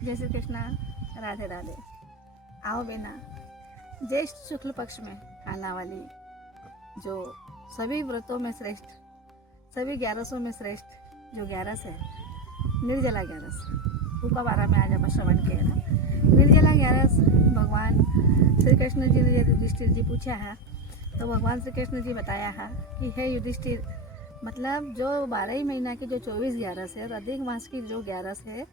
जय श्री कृष्णा, राधे राधे। आओ बेना, ज्येष्ठ शुक्ल पक्ष में आने वाली जो सभी व्रतों में श्रेष्ठ, सभी 1100 में श्रेष्ठ जो 11 है, निर्जला 11 उसका बारे में आज आप श्रवण किया ना। निर्जला 11 भगवान श्री कृष्ण जी ने युधिष्ठिर जी पूछा है, तो भगवान श्री कृष्ण जी बताया है कि हे युधिष्ठिर, मतलब जो 12 महीना की जो 24 11 है और अधिक मास की जो 11 है,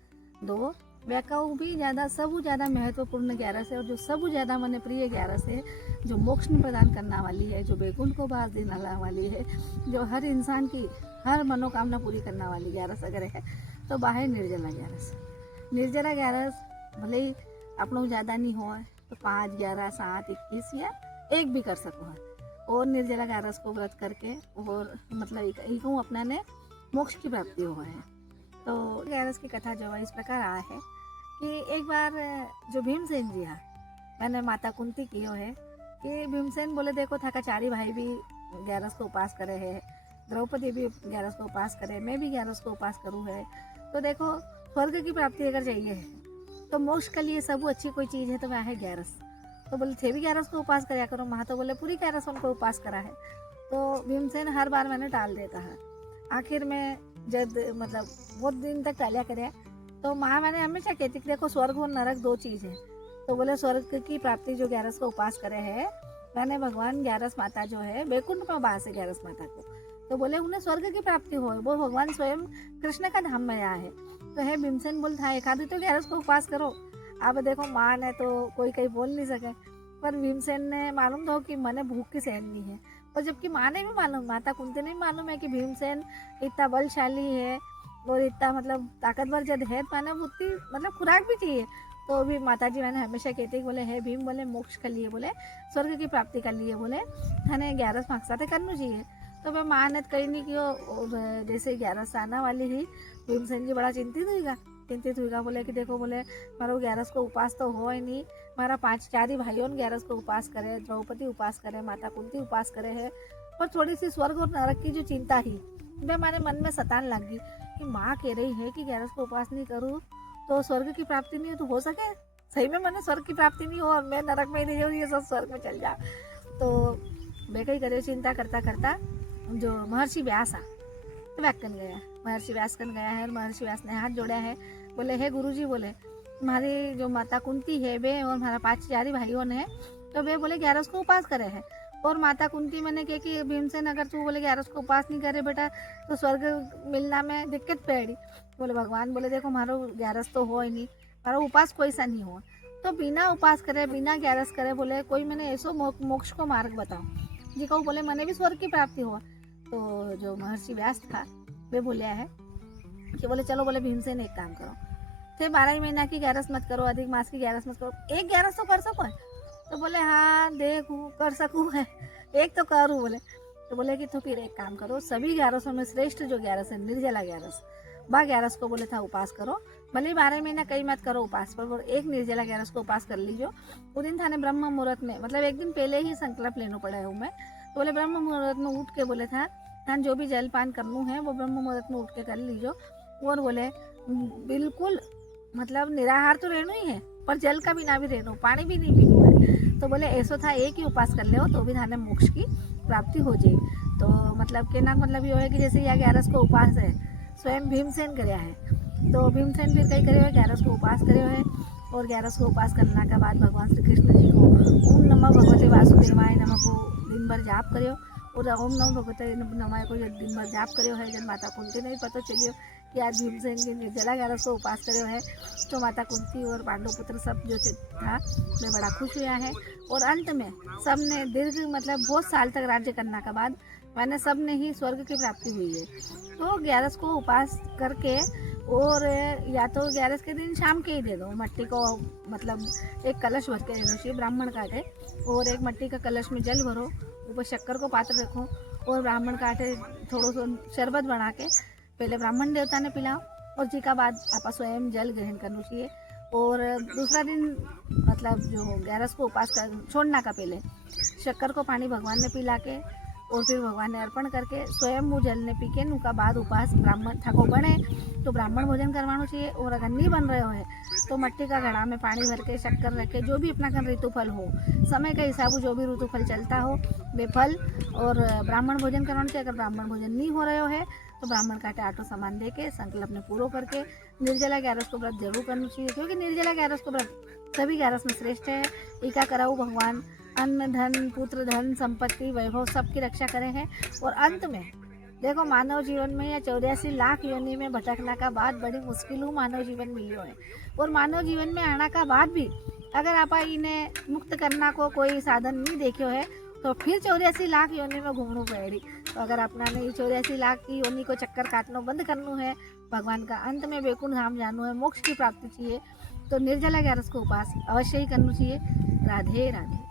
दो व्याकाओं भी ज़्यादा सबू ज़्यादा महत्वपूर्ण 11 है और जो सबू ज़्यादा मन प्रिय 11 है, जो मोक्ष प्रदान करने वाली है, जो वैकुंठ को बास देने वाली है, जो हर इंसान की हर मनोकामना पूरी करने वाली 11 अगर है तो बाहर निर्जला 11। निर्जला 11 भले ही अपनों ज़्यादा नहीं हो तो 5 11 7 21 या एक भी कर सको है, और निर्जला 11 को व्रत करके और मतलब एक अपना ने मोक्ष की प्राप्ति हुआ है। तो 11 की कथा जो है इस प्रकार आया है कि एक बार जो भीमसेन जी है, मैंने माता कुंती की है कि भीमसेन बोले देखो था का चारी भाई भी 11 को उपास करे है, द्रौपदी भी 11 को उपास करे, मैं भी 11 को उपास करूँ है, तो देखो स्वर्ग की प्राप्ति अगर चाहिए है तो मोक्ष के लिए सब अच्छी कोई चीज़ है तो वह है 11। तो बोले थे भी 11 को उपास कराया करो, महा तो बोले पूरी 11 उनको उपास करा है। तो भीमसेन हर बार मैंने टाल देता है। आखिर में जब मतलब बहुत दिन तक टालिया करे तो माँ मैंने हमेशा कहती कि देखो स्वर्ग और नरक दो चीज़ है। तो बोले स्वर्ग की प्राप्ति जो 11 को उपास करे है, मैंने भगवान 11 माता जो है वैकुंठ में बास है 11 माता को, तो बोले उन्हें स्वर्ग की प्राप्ति हो, वो भगवान स्वयं कृष्ण का धाम में आया है। तो है भीमसेन बोल था एक आधी तो 11 को उपास करो। अब देखो माँ ने तो कोई कहीं बोल नहीं सके, पर भीमसेन ने मालूम था कि मैंने भूख की सहन नहीं है, और जबकि माँ ने भी मालूम, माता कुंती ने भी मालूम है कि भीमसेन इतना बलशाली है और इतना मतलब ताकतवर जब है, माने उतनी मतलब खुराक भी चाहिए। तो भी माता जी मैंने हमेशा कहती बोले है भीम, बोले मोक्ष कर लिए, बोले स्वर्ग की प्राप्ति कर लिए, बोले थाने 11 मकसद करना चाहिए। तो मैं माँ ने कहीं नहीं कि जैसे 11 आना वाली ही भीमसेन जी बड़ा चिंतित हुईगा, बोले कि देखो बोले मारो 11 को उपास तो हो ही नहीं, मारा 5 4 ही भाइयों ने 11 को उपास करे, द्रौपदी उपास करे, माता कुंती उपास करे है, पर थोड़ी सी स्वर्ग और नरक की जो चिंता ही वह हमारे मन में सतान लग गई कि माँ कह रही है कि 11 को उपास नहीं करूँ तो स्वर्ग की प्राप्ति नहीं हो सके, सही में मैंने स्वर्ग की प्राप्ति नहीं हो, मैं नरक में ही नहीं हो, ये सब स्वर्ग में चल जा। तो मैं कहीं करे चिंता करता करता जो महर्षि व्यास आ व्याकन गया, महर्षि व्यास कन गया है, और महर्षि व्यास ने हाथ जोड़ा है, बोले हे गुरुजी, बोले हमारी जो माता कुंती है वे और हमारा 5 4 भाइयों ने तो वे बोले 11 को उपास करे है, और माता कुंती मैंने कहा कि भीमसेन अगर तू बोले 11 को उपास नहीं करे बेटा तो स्वर्ग मिलना में दिक्कत पड़ी। बोले भगवान, बोले देखो हमारो 11 तो हो ही नहीं, हमारा उपास कोई सा नहीं हो, तो बिना उपास करे बिना 11 करे बोले कोई मैंने ऐसो मोक्ष को मार्ग बताओ जी को, बोले मैंने भी स्वर्ग की प्राप्ति हो। तो जो महर्षि व्यास था वे बोलिया है कि बोले चलो, बोले भीमसेन एक काम करो, थे 12 महीना की 11 मत करो, अधिक मास की 11 मत करो, एक 11 तो कर सको है। तो बोले हाँ देखूँ कर सकूँ है, एक तो करूँ, बोले तो बोले कि तो फिर एक काम करो, सभी 1100 में श्रेष्ठ जो 11 है, निर्जला 11 बा 11 को बोले था उपास करो, भले 12 महीना कई मत करो उपास, पर एक निर्जला 11 को उपास कर लीजिए। उस दिन थाने ब्रह्म मुहूर्त में, मतलब एक दिन पहले ही संकल्प लेना पड़ा है मैं, तो बोले ब्रह्म मुहूर्त में उठ के बोले था थान जो भी जलपान करनू है वो ब्रह्म मुहूर्त में उठ के कर लीजिए, और बोले बिल्कुल मतलब निराहार तो रहना ही है, पर जल का बिना भी रहना, पानी भी नहीं पीना है। तो बोले ऐसा था एक ही उपास कर ले तो भी थाने मोक्ष की प्राप्ति हो जाए। तो मतलब कहना मतलब ये है कि जैसे यह 11 को उपास है स्वयं भीमसेन कराया है, तो भीमसेन फिर कई करे हुए 11 को उपास करे हुए, और 11 को उपास करने के बाद भगवान श्री कृष्ण जी को ओम नमः भगवते वासुदेवाय नमः को दिन भर जाप करो, और ओम नमः भगवते नमः को जब दिन भर जाप करो है, जब माता कुंती ने पता चलियो कि आज भीमसेन जी निर्जला 11 को उपास करो है, तो माता कुंती और पांडव पुत्र सब जो था मैं बड़ा खुश हुआ है। और अंत में सब ने दीर्घ मतलब बहुत साल तक राज्य करने के बाद मैंने सब ने ही स्वर्ग की प्राप्ति हुई है। तो 11 को उपास करके, और या तो 11 के दिन शाम के ही दे दो मट्टी को, मतलब एक कलश भर के देना चाहिए, ब्राह्मण काटे, और एक मट्टी का कलश में जल भरो, ऊपर शक्कर को पात्र रखो, और ब्राह्मण काटे थोड़ा सा शरबत बना के पहले ब्राह्मण देवता ने पिलाओ, और जी का बाद आप स्वयं जल ग्रहण करना चाहिए। और दूसरा दिन मतलब जो 11 को उपास कर छोड़ना का पहले शक्कर को पानी भगवान ने पिला के, और फिर भगवान ने अर्पण करके स्वयं मुँह जल ने पी के उनका बाद उपास ब्राह्मण थाको बने तो ब्राह्मण भोजन करवाना चाहिए, और अगर नहीं बन रहे हो है तो मट्टी का घड़ा में पानी भर के शक्कर रख के जो भी अपना कन ऋतुफल हो, समय के हिसाब जो भी ऋतुफल चलता हो वे फल और ब्राह्मण भोजन कराना चाहिए। अगर ब्राह्मण भोजन नहीं हो रहा है तो ब्राह्मण का आटो सामान दे के संकल्प ने पूरा करके निर्जला 11 को व्रत जरूर करना चाहिए, क्योंकि निर्जला 11 को व्रत सभी 11 में श्रेष्ठ है। टीका कराऊ भगवान अन्न धन पुत्र धन संपत्ति वैभव सबकी रक्षा करे हैं। और अंत में देखो मानव जीवन में या 84 लाख योनि में भटकना का बाद बड़ी मुश्किल हो मानव जीवन मिलियो है। और मानव जीवन में आना का बाद भी अगर आप इन्हें मुक्त करना को कोई साधन नहीं देखियो है तो फिर 84 लाख योनि में घूमना पड़ेगी। तो अगर अपना ने 84 लाख की योनि को चक्कर काटना बंद करना है, भगवान का अंत में बेकुंठ धाम जाना है, मोक्ष की प्राप्ति चाहिए, तो निर्जला 11 को उपास अवश्य ही करना चाहिए। राधे राधे।